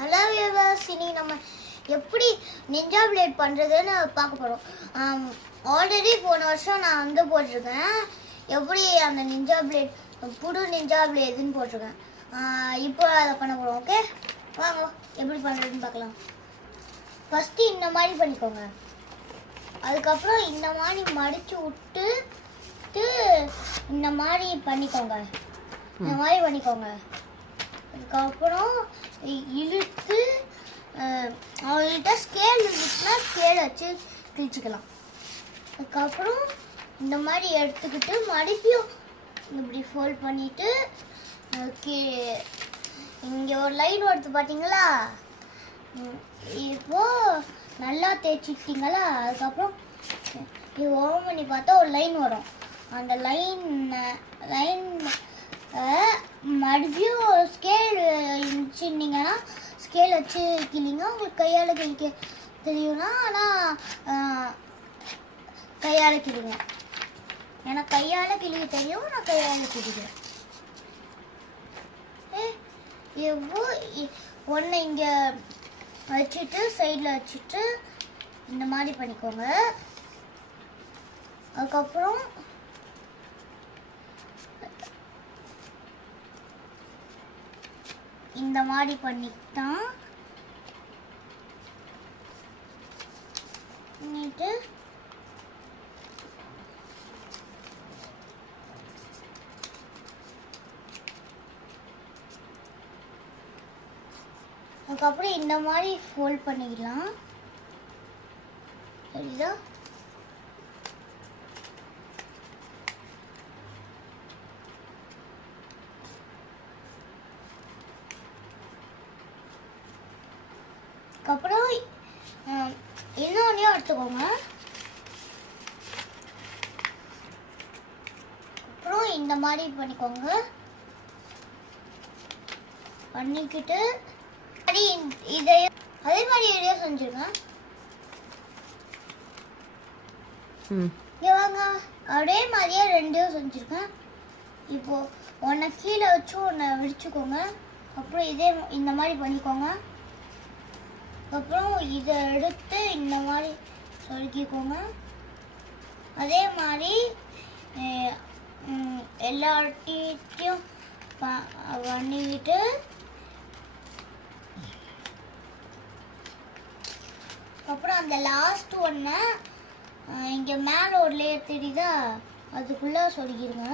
Hello viewers, இன்னைக்கு நம்ம எப்படி நிஞ்சா பிளேட் பண்ணுறதுன்னு பார்க்க போகிறோம். ஆல்ரெடி போன வருஷம் நான் வந்து போட்டிருக்கேன் எப்படி அந்த நிஞ்சா பிளேட் புது நிஞ்சா பிளேடுன்னு போட்டிருக்கேன். இப்போ அதை பண்ண போகிறோம். ஓகே, வாங்க எப்படி பண்ணுறதுன்னு பார்க்கலாம். ஃபஸ்ட்டு இந்த மாதிரி பண்ணிக்கோங்க. அதுக்கப்புறம் இந்த மாதிரி மடித்து விட்டு இந்த மாதிரி பண்ணிக்கோங்க. இந்த மாதிரி பண்ணிக்கோங்க. அதுக்கப்புறம் இழுத்து அவங்கள்ட்ட ஸ்கேல் இருந்துச்சுன்னா ஸ்கேல் வச்சு கிழிச்சிக்கலாம். அதுக்கப்புறம் இந்த மாதிரி எடுத்துக்கிட்டு மறுபடியும் இப்படி ஃபோல்ட் பண்ணிவிட்டு இங்கே ஒரு லைன் வருது பார்த்தீங்களா? இப்போது நல்லா தேய்ச்சிக்கிட்டிங்களா? அதுக்கப்புறம் இது ஓப்பன் பண்ணி பார்த்தா ஒரு லைன் வரும். அந்த லைன் மறுபடியும் ஸ்கேல் இருந்துச்சுன்னீங்கன்னா ஸ்கேல் வச்சு கிளிங்க. உங்களுக்கு கையால் கிழிக்க தெரியும்னா ஆனால் கையால் கிளிங்க. எனக்கு கையால் கிளிக்க தெரியும், நான் கையால் கிழிக்கிறேன். எவ்வளோ ஒன்று இங்கே வச்சுட்டு சைடில் வச்சுட்டு இந்த மாதிரி பண்ணிக்கோங்க. அதுக்கப்புறம் இந்த மாதிரி பண்ணிட்டு அதுக்கப்புறம் இந்த மாதிரி ஃபோல்ட் பண்ணிக்கலாம். சரிதா? அதுக்கப்புறம் இன்னொன்னையும் எடுத்துக்கோங்க. அப்புறம் இந்த மாதிரி பண்ணிக்கோங்க. பண்ணிக்கிட்டு இதையும் அதே மாதிரி இதையும் செஞ்சுருக்கேன். இங்கே வாங்க, அதே மாதிரியே ரெண்டையும் செஞ்சுருக்கேன். இப்போது ஒன்றை கீழே வச்சு ஒன்றை விரிச்சுக்கோங்க. அப்புறம் இதே இந்த மாதிரி பண்ணிக்கோங்க. அப்புறம் இதை எடுத்து இந்த மாதிரி சொருக்கிக்கோங்க. அதே மாதிரி எல்லாத்தையும் பண்ணிக்கிட்டு அப்புறம் அந்த லாஸ்ட் ஒன்றை இங்கே மேலே ஒரு லேயர் தெரியுதா, அதுக்குள்ளே சொருக்கிடுங்க.